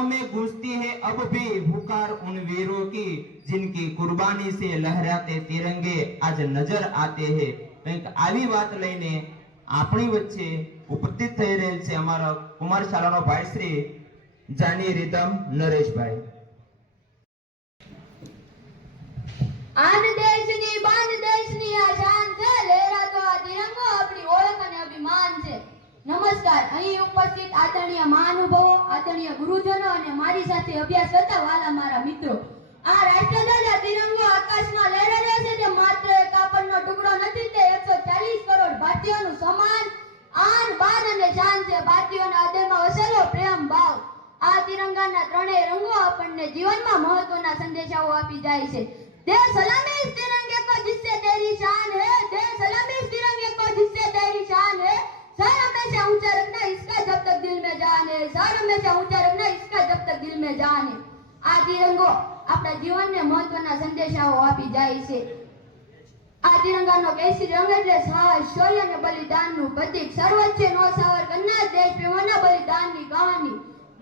दिलों में गूंजती है अब भी पुकार उन वीरों की जिनकी कुर्बानी से लहराते तिरंगे आज नजर आते हैं। કંઈક આવી વાત લઈને આપણી વચ્ચે ઉપસ્થિત થઈ રહેલ છે અમારા કુમાર શાળાનો ભાઈ શ્રી જાની રીતમ નરેશભાઈ। આન દેશની બાન દેશની આ શાન છે, લહેરાતો આ તિરંગો આપણી ઓળખ અને અભિમાન છે। નમસ્કાર, અહીં ઉપસ્થિત આદરણીય મહાનુભાવો, આદરણીય ગુરુજનો અને મારી સાથે અભ્યાસ કરતા વાલા મારા મિત્રો, આ રાષ્ટ્રધ્વજ આ તિરંગો આકાશમાં લહેરાયો છે તે માત્ર એક કાપડનો ટુકડો નથી, તે 140 કરોડ ભારતીયોનું સમાન આન બાન અને શાન છે। ભારતીયોના હૃદયમાં વસેલો પ્રેમ ભાવ। આ તિરંગાના ત્રણેય રંગો આપણને જીવનમાં મહત્વના સંદેશાઓ આપી જાય છે। दे सलामी इस तिरंगे को जिससे तेरी शान है, दे सलामी इस तिरंगे को जिससे तेरी शान है, सर हमेशा ऊंचा रखना इसका जब तक दिल में जान है, सर हमेशा ऊंचा रखना इसका जब तक दिल में जान है। આ તિરંગો આપણા જીવનને મહત્વના સંદેશાઓ આપી જાય છે। આ તિરંગાનો કેસરી રંગ એટલે સાહસ, શૌર્ય અને બલિદાનનું પ્રતીક। સર્વોચ્ચ નો સાવરકરના દેશ પ્રેમના બલિદાનની કહાની।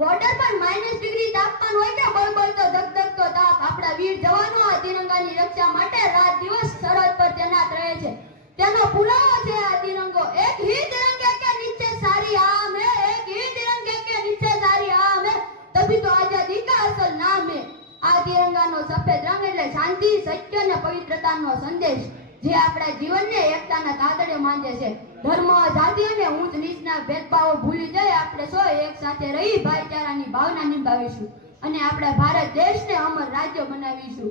બોર્ડર પર -डिग्री તાપમાન હોય કે બળબળતો ધગધગતો તાપ, આપણા વીર જવાનો આ તિરંગાની રક્ષા માટે રાત દિવસ સરહદ પર તૈનાત રહે છે। તેનો પુરાવો છે આ તિરંગો। એક ही तिरंगे के नीचे सारी आम है, एक ही तिरंगे के नीचे सारी आम है, तभी तो आजादी का असल नाम है। આ તિરંગાનો સફેદ રંગ એટલે શાંતિ, સત્ય અને પવિત્રતાનો સંદેશ, જે આપણા જીવનને એકતાના તાતડે માંડે છે। ધર્મ, જાતિ અને ઊંચ નીચના ભેદભાવો ભૂલી જઈ આપણે સૌ એક સાથે રહી ભાઈચારાની ભાવના નિભાવીશું અને આપણા ભારત દેશને અમર રાજ્ય બનાવીશું।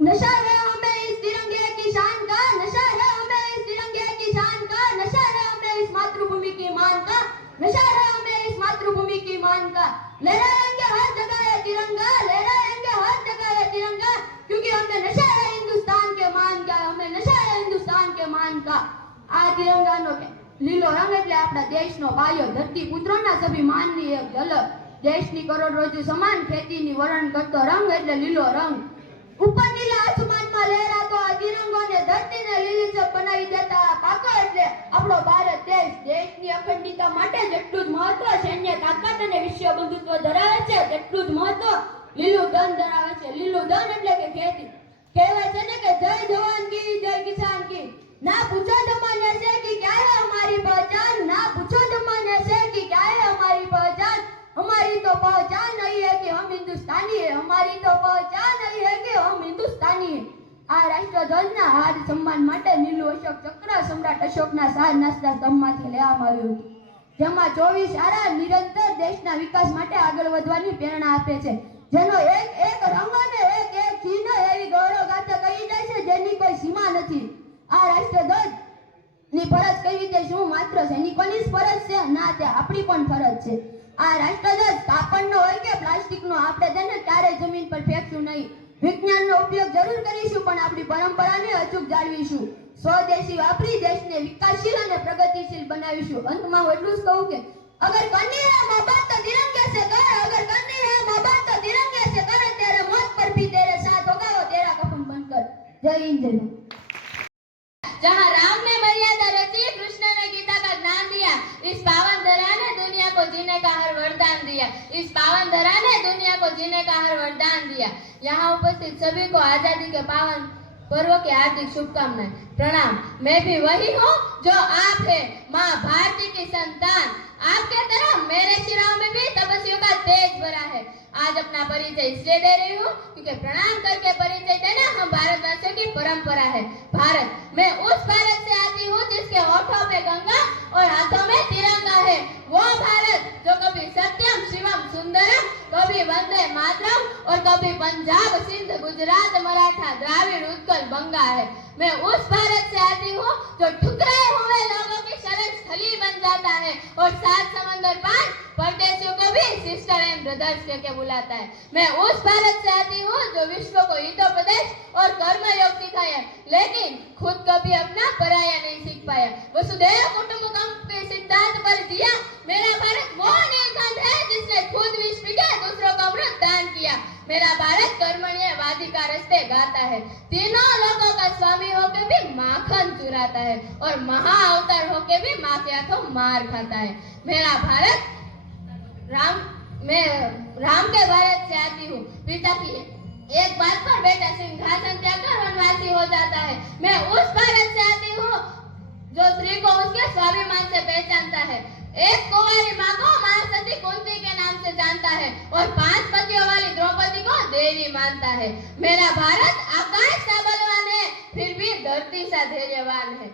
नशा है हमें इस तिरंगे की शान का, नशा है हमें इस तिरंगे की शान का, नशा है हमें इस मातृभूमि की मान का, नशा है हमें इस मातृभूमि की मान का। लहराएंगे हर जगह ये तिरंगा, लहराएंगे हर जगह ये तिरंगा, क्योंकि हमें नशा है हिंदुस्तान के मान का, हमें नशा है हिंदुस्तान के मान का। આ તિરંગાનો લીલો રંગ એટલે આપણા દેશનો પાયો, ધરતી પુત્રોના સ્વાભિમાનની એક ઝલક। દેશની કરોડરજ્જુ સમાન ખેતીની વરણ કરતો રંગ એટલે લીલો રંગ। ઉપર નીલા આસમાનમાં લહેરાતો આ તિરંગોને ધરતીને લીલીછમ બનાવી દેતા આ પાકો એટલે આપણો ભારત દેશ। દેશની અખંડિતતા માટે જેટલું જ મહત્વ સૈન્ય તાકાત અને વિશ્વ બંધુત્વ ધરાવે છે, તેટલું જ મહત્વ લીલું ધન ધરાવે છે। લીલું ધન એટલે કે ખેતી। કહેવાય છે ને કે જય જવાન કી જય કિસાન की। ना पूछो जमाने से कि क्या है हमारी पहचान, ना पूछो जमाने से कि क्या है हमारी पहचान, हमारी तो पहचान नहीं है कि हम हिंदुस्तानी है, हमारी तो पहचान नहीं है कि हम हिंदुस्तानी है। આ રાષ્ટ્રધ્વજના હાર સન્માન માટે નીલું અશોક ચક્ર સમ્રાટ અશોકના શાહનવાસના સ્તંભમાંથી લેવામાં આવ્યું હતું, જેમાં 24 આરા નિરંતર દેશના વિકાસ માટે આગળ વધવાની પ્રેરણા આપે છે, જેનો એક એક રંગ અને એક એક ચિહ્ન એવી ગૌરવગાથા કહી જાય છે જેની કોઈ સીમા નથી। આ રાષ્ટ્રધ્વજની ફરજ કેવી તે શું માત્ર સૈનિકોની જ ફરજ છે? ના, તે આપણી પણ ફરજ છે। આ રાષ્ટ્રધ્વજ કાપડનો હોય કે પ્લાસ્ટિકનો, આપણે તેને ક્યારેય જમીન પર ફેંકશું નહીં। વિજ્ઞાનનો ઉપયોગ જરૂર કરીશું પણ આપણી પરંપરાને અચૂક જાળવીશું। સ્વદેશી વાપરી દેશને વિકાસશીલ અને પ્રગતિશીલ બનાવીશું। અંતમાં હું એટલું જ કહું કે અગર કરनी है माँ बाप तो तिरंगे से कर, अगर करनी है माँ बाप तो तिरंगे से कर, तेरे मौत पर भी तेरे साथ होगा वो तेरा कफन बनकर। जय हिंद जय भारत। जहाँ राम ने मर्यादा रची, कृष्ण ने गीता का ज्ञान दिया, इस पावन धरा ने दुनिया को जीने का हर वरदान दिया, इस पावन धरा ने दुनिया को जीने का हर वरदान दिया। यहाँ उपस्थित सभी को आजादी के पावन पर्व की हार्दिक शुभकामनाएं, प्रणाम। मैं भी वही हूँ जो आप है, माँ भारती की संतान। आपके तरह मेरे शिराओं में भी तपस्वियों का तेज भरा है। आज अपना परिचय इसलिए दे रही हूँ क्योंकि प्रणाम करके परिचय देना हम भारतवासियों की परंपरा है। भारत, मैं उस भारत से आती हूँ जिसके होठों पे गंगा और हाथों में तिरंगा है। वो भारत जो कभी सत्यम शिवम सुंदरम, कभी वंदे मातरम और कभी पंजाब सिंध गुजरात मराठा द्राविड़ उत्कल बंगा है। मैं उस भारत से आती हूँ जो ठुकराए हुए लोगों की शरण स्थली बन जाता है और 7 समंदर पार परदेशियों को भी सिस्टर एंड ब्रदर्स कहकर बुलाता है। मैं उस भारत से आती हूँ जो विश्व को हितोपदेश और कर्मयोग सिखाया, लेकिन खुद कभी अपना पराया नहीं सीख पाया। वसुधैव कुटुंबकम के सिद्धांत पर जिया। मेरा भारत वो नीलकंठ है जिसने खुद विष पी के दूसरों को अमृत दान किया। मेरा भारत कर्मण्यवादी का रास्ते गाता है, तीनों लोगों का स्वामी होकर भी माखन चुराता है और महा अवतार होकर भी माँ के हाथों मार खाता है। मेरा भारत मैं राम के भारत से आती हूँ। पिता की एक बात पर बेटा सिंहासन त्याग कर वनवासी हो जाता है। मैं उस भारत से आती हूँ जो स्त्री को उसके स्वाभिमान से पहचानता है। एक कुंवारी माँ को महासती कुंती के नाम से जानता है और 5 पतियों वाली द्रौपदी को देवी मानता है। मेरा भारत आकाश सा बलवान है, फिर भी धरती सा धैर्यवान है।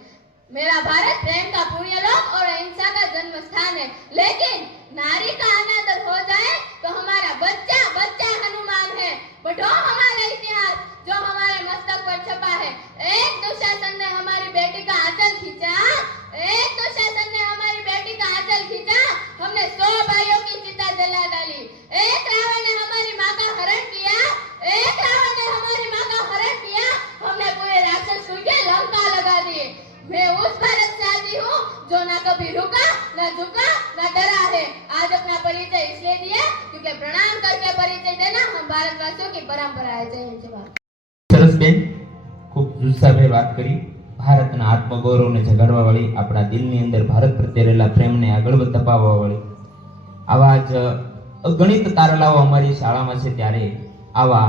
मेरा भारत प्रेम का पुण्यलोक और अहिंसा का जन्म स्थान है। लेकिन नारी का अनादर हो जाए तो हमारा बच्चा बच्चा हनुमान है। पढ़ो हमारा इतिहास जो हमारे मस्तक पर छपा है। एक दुशासन ने हमारी बेटी का आंचल खींचा, एक दुशासन ने हमारी बेटी का आंचल खींचा, हमने 100 भाइयों की चिता जला डाली। एक रावण ने हमारी माँ का हरण किया, एक रावण ने हमारी माँ का हरण किया, हमने पूरे राक्षस कुल के लंका लगा दी। मैं उस भारत से आती हूँ जो ना कभी रुका, ना झुका, ना डरा है। आज अपना परिचय इसलिए दिया क्योंकि प्रणाम करके परिचय देना हम भारतवासियों की परंपरा है। जय हिंद, जय भारत। સરસ બેન, ખૂબ જુસ્સાભેર વાત કરી. ભારતના આત્મગૌરવને જગાડવાવાળી, આપણા દિલની અંદર ભારત પ્રત્યે રહેલા પ્રેમને આગળ ધપાવવાવાળી આવા જ અગણિત તારલાઓ અમારી શાળામાં છે. ત્યારે આવા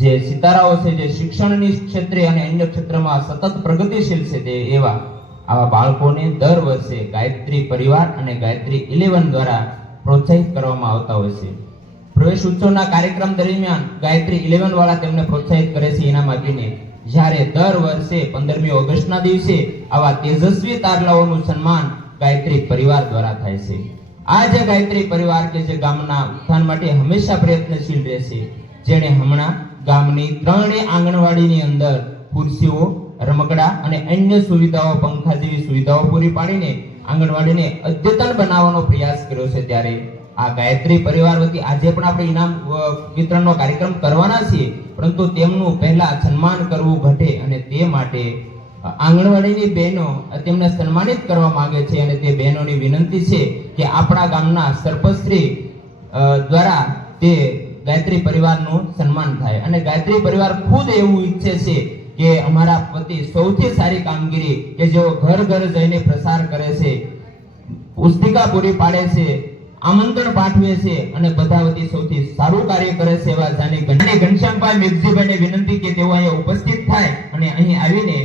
જે સિતારાઓ છે, જે શિક્ષણની ક્ષેત્રે અને અન્ય ક્ષેત્રમાં સતત પ્રગતિશીલ છે, તે આવા બાળકોને દર વર્ષે ગાયત્રી પરિવાર અને ગાયત્રી 11 દ્વારા પ્રોત્સાહિત કરવામાં આવતા હોય છે. પ્રવેશ ઉત્સવના કાર્યક્રમ દરમિયાન ગાયત્રી 11 વાળા તેમને પ્રોત્સાહિત કરે છે ઇનામ આપીને. જ્યારે દર વર્ષે 15મી ઓગસ્ટના દિવસે આવા તેજસ્વી તારલાઓનું સન્માન ગાયત્રી પરિવાર દ્વારા થાય છે. આ જે ગાયત્રી પરિવાર કે જે ગામના ઉત્થાન માટે હંમેશા પ્રયત્નશીલ રહેશે, જેણે હમણાં ગામની 3 આંગણવાડીની અંદર ખુરશીઓ, રમકડા અને અન્ય સુવિધાઓ, પંખા જેવી સુવિધાઓ પૂરી પાડીને આંગણવાડીને અદ્યતન બનાવવાનો પ્રયાસ કર્યો છે. ત્યારે આ ગાયત્રી પરિવાર વતી આજે પણ આપણે ઇનામ વિતરણનો કાર્યક્રમ કરવાના છીએ, પરંતુ તેમનું પહેલા સન્માન કરવું ઘટે અને તે માટે આંગણવાડીની બહેનો તેમને સન્માનિત કરવા માંગે છે. અને તે બહેનોની વિનંતી છે કે આપણા ગામના સરપંચશ્રી દ્વારા તે ગાયત્રી પરિવારનું સન્માન થાય. અને ગાયત્રી પરિવાર ખુદ એવું ઈચ્છે છે કે અમારા પતિ સૌથી સારી કામગીરી કે જેઓ ઘર ઘર જઈને પ્રસાર કરે છે, પુસ્તિકા પૂરી પાડે છે, આમંત્રણ પાઠવે છે અને બધા વતી સૌથી સારું કાર્ય કરે છે એવા જાની ઘનશ્યામભાઈ મેઘજીભાઈને વિનંતી કે તેઓ અહીંયા ઉપસ્થિત થાય અને અહીં આવીને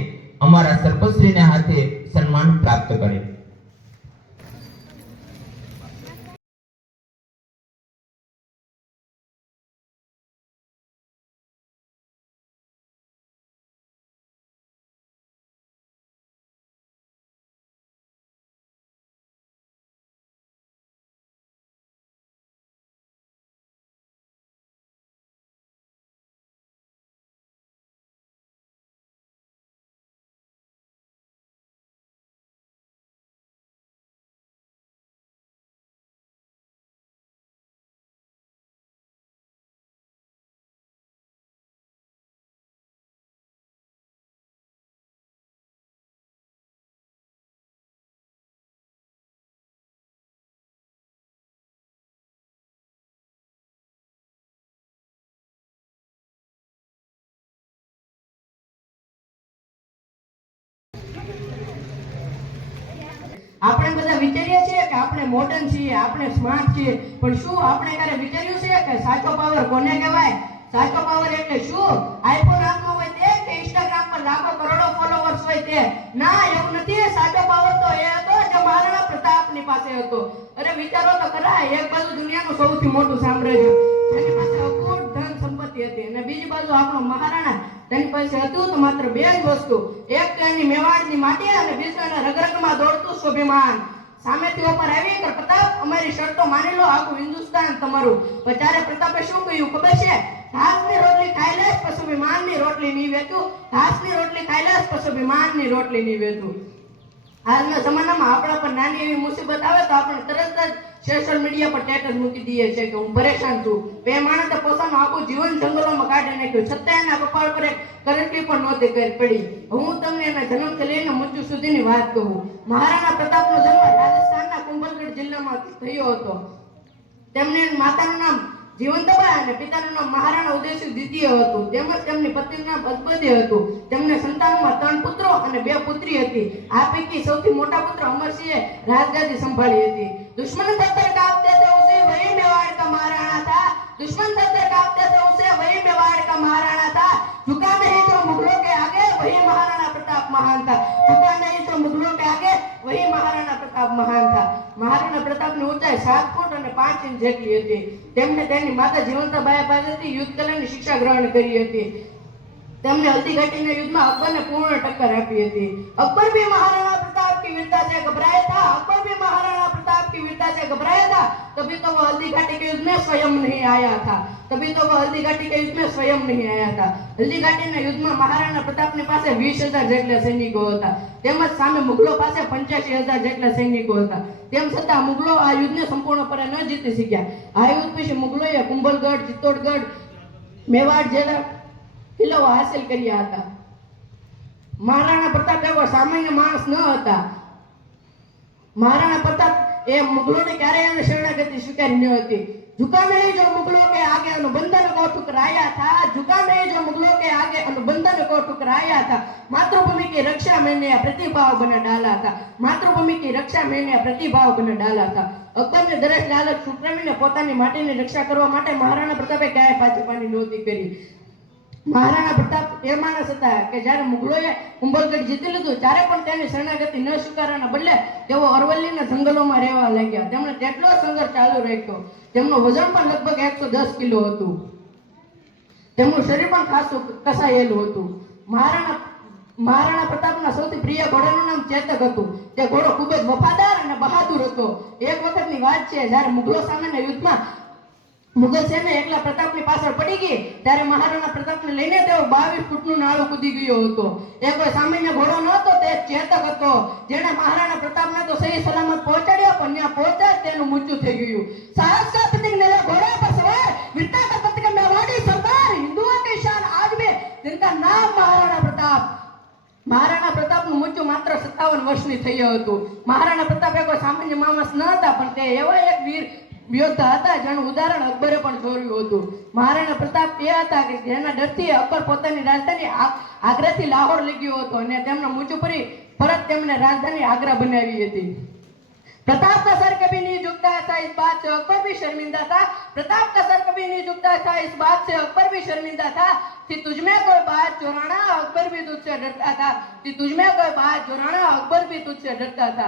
અમારા સરપંચશ્રીને હાથે સન્માન પ્રાપ્ત કરે. આપણે બધા વિચારીએ છીએ કે આપણે મોડર્ન છીએ, આપણે સ્માર્ટ છીએ, પણ શું આપણે ક્યારે વિચાર્યું છે કે સાચો પાવર કોને કહેવાય? સાચો પાવર એટલે શું? આઈફોન હાથમાં હોય તે કે ઇન્સ્ટાગ્રામ પર લાખો કરોડો ફોલોવર્સ હોય તે? ના, એવું નથી. સાચો પાવર તો એ હતો જે મહારાણા પ્રતાપની પાસે હતો. અરે વિચારો તો ખરા, એક બાજુ દુનિયાનું સૌથી મોટું સામ્રાજ્ય, જેની પાસે અખૂટ ધન સંપત્તિ હતી, અને બીજી બાજુ આપણો મહારાણા, તેની પાસે હતું તો માત્ર 2 જ વસ્તુ, એક તો એની મેવાડની માટી અને બીજું એના રગરગમાં દોડતું સ્વાભિમાન. સામેથી ઓફર આવી કે પ્રતાપ અમારી શરતો માની લો, આખું હિન્દુસ્તાન તમારું. પણ ત્યારે પ્રતાપે શું કહ્યું ખબર છે? ઘાસની રોટલી ખાઈ લેશ પછી સ્વાભિમાનની રોટલી નહીં વેચું, ઘાસની રોટલી ખાઈ લેશ પછી સ્વાભિમાનની રોટલી નહીં વેચું. આજના જમાનામાં આપણા પર નાની એવી મુસીબત આવે તો આપણે તરત જ સોશિયલ મીડિયા પર સ્ટેટસ મૂકી દઈએ છીએ કે હું પરેશાન છું. બે માણસે પોતાનું આખું જીવન જંગલોમાં કાઢી નાખ્યું, છતાં એના કપાળ પર એક કરંટલી પણ નહોતી પડી. હું તમને એના જન્મથી લઈને મૃત્યુ સુધીની વાત કહું. મહારાણા પ્રતાપનો જન્મ રાજસ્થાનના કુંભલગઢ જિલ્લામાં થયો હતો. તેમની માતાનું નામ જીવંતબાઈ અને પિતાનું નામ મહારાણા ઉદયસિંહ દ્વિતીય હતું. તેમજ તેમની પત્નીનું નામ અજબદી હતું. તેમને સંતાનોમાં 3 પુત્રો અને 2 પુત્રી હતી. આ પૈકી સૌથી મોટા પુત્ર અમરસિંહે રાજગાદી સંભાળી હતી. દુશ્મન પત્થર કાપતે थे उसे वही दुश्मन सर से कांपते थे उसे वही मेवाड़ का महाराणा था। झुका नहीं जो मुगलों के आगे वही महाराणा प्रताप महान था। झुका नहीं जो मुगलों के आगे वही महाराणा प्रताप महान था। મહારાણા પ્રતાપની ઊંચાઈ 7 ફૂટ અને 5 ઇંચ જેટલી હતી। તેમને તેની માતા જીવંતબાઈ પાસેથી યુદ્ધ કલાની શિક્ષા ગ્રહણ કરી હતી। તેમને હલ્દીઘાટીના યુદ્ધમાં અકબરને પૂર્ણ ટક્કર આપી હતી। अकबर भी महाराणा प्रताप की वीरता से घबराया था। अकबर भी महाराणा प्रताप की वीरता से घबराया था। तभी तो वो हल्दीघाटी के युद्ध में स्वयं नहीं आया था। तभी तो वो हल्दीघाटी के युद्ध में स्वयं नहीं आया था। हल्दीघाटीના યુદ્ધમાં મહારાણા પ્રતાપની પાસે 20,000 જેટલા સૈનિકો હતા। તેમજ સામે મુગલો પાસે 85,000 જેટલા સૈનિકો હતા। તેમ છતાં મુગલો આ યુદ્ધને સંપૂર્ણપણે ન જીતી શક્યા। આ યુદ્ધ પછી મુગલોએ કુંભલગઢ, ચિત્તોડગઢ, મેવાડ જેવા કિલ્લાઓ હાસિલ કર્યા હતા। મહારાણા પ્રતાપ એવો સામાન્ય માણસ ન હતા। મહારાણા પ્રતાપ એ મુગલોને ક્યારેય એમને શરણાગતિ સ્વીકારી ન હતી। झुका नहीं जो मुगलों के आगे अनुबंधन को ठुकराया था। झुका नहीं जो मुगलों के आगे अनुबंधन को ठुकराया था। मातृभूमि की रक्षा मैंने प्रतिभाव बना डाला था। मातृभूमि की रक्षा मैंने प्रतिभाव बना डाला था। અકબરને દરેક લાલચ છૂટવીને પોતાની માટીની રક્ષા કરવા માટે મહારાણા પ્રતાપે ક્યાંય પાછળપાની નહોતી કરી। મહારાણા પ્રતાપ એ માણસ હતા કે જ્યારે મુગલોએ કુંભલગઢ જીતી લીધું ત્યારે પણ તેની શરણાગતિ ન સ્વીકારવાના બદલે તેઓ અરવલ્લીના જંગલોમાં રહેવા લાગ્યા। તેમણે તેટલો સંઘર્ષ ચાલુ રાખ્યો। તેમનું વજન પણ લગભગ 110 કિલો હતું। તેમનું શરીર પણ ખાસું કસાયેલું હતું। મહારાણા પ્રતાપના સૌથી પ્રિય ઘોડાનું નામ ચેતક હતું। તે ઘોડો ખૂબ જ વફાદાર અને બહાદુર હતો। એક વખતની વાત છે, જ્યારે મુગલો સામેના યુદ્ધમાં મુગલ સેના એકલા પ્રતાપની પાછળ પડી ગઈ ત્યારે મહારાણા પ્રતાપને લઈને તેઓ 22 ફૂટનું નાળું કૂદી ગયો હતો। એ કોઈ સામાન્ય ઘોડો ન હતો, તે ચેતક હતો, જેણે મહારાણા પ્રતાપને તો સહી સલામત પહોંચાડ્યો, પણ ત્યાં પહોંચતા જ તેનું મૃત્યુ થઈ ગયું। साहस का प्रतीक नया घोड़ा पर सवार, वीरता का प्रतीक मेवाड़ी सरदार, हिंदुओं की शान आज भी जिनका नाम महाराणा प्रताप। મહારાણા પ્રતાપનું મૃત્યુ માત્ર 57 વર્ષની થયું હતું। મહારાણા પ્રતાપ એ કોઈ સામાન્ય માણસ ન હતા, પણ તે એવા એક વીર યોદ્ધા હતા જેનું ઉદાહરણ અકબરે પણ જોયું હતું। મહારાણા પ્રતાપ એ હતા કે જેના ડરથી અકબર પોતાની રાજધાની આગ્રાથી લાહોર લઈ ગયો હતો અને તેમના મૃત્યુ પછી પરત તેમણે રાજધાની આગ્રા બનાવી હતી। प्रताप का सर कभी नहीं झुकता था, इस बात से अकबर भी शर्मिंदा था। प्रताप का सर कभी नहीं झुकता था, इस बात से अकबर भी शर्मिंदा था कि तुझमें कोई बात चुराना अकबर भी तुझसे डरता था। कि तुझमें कोई बात चुराना अकबर भी तुझसे डरता था।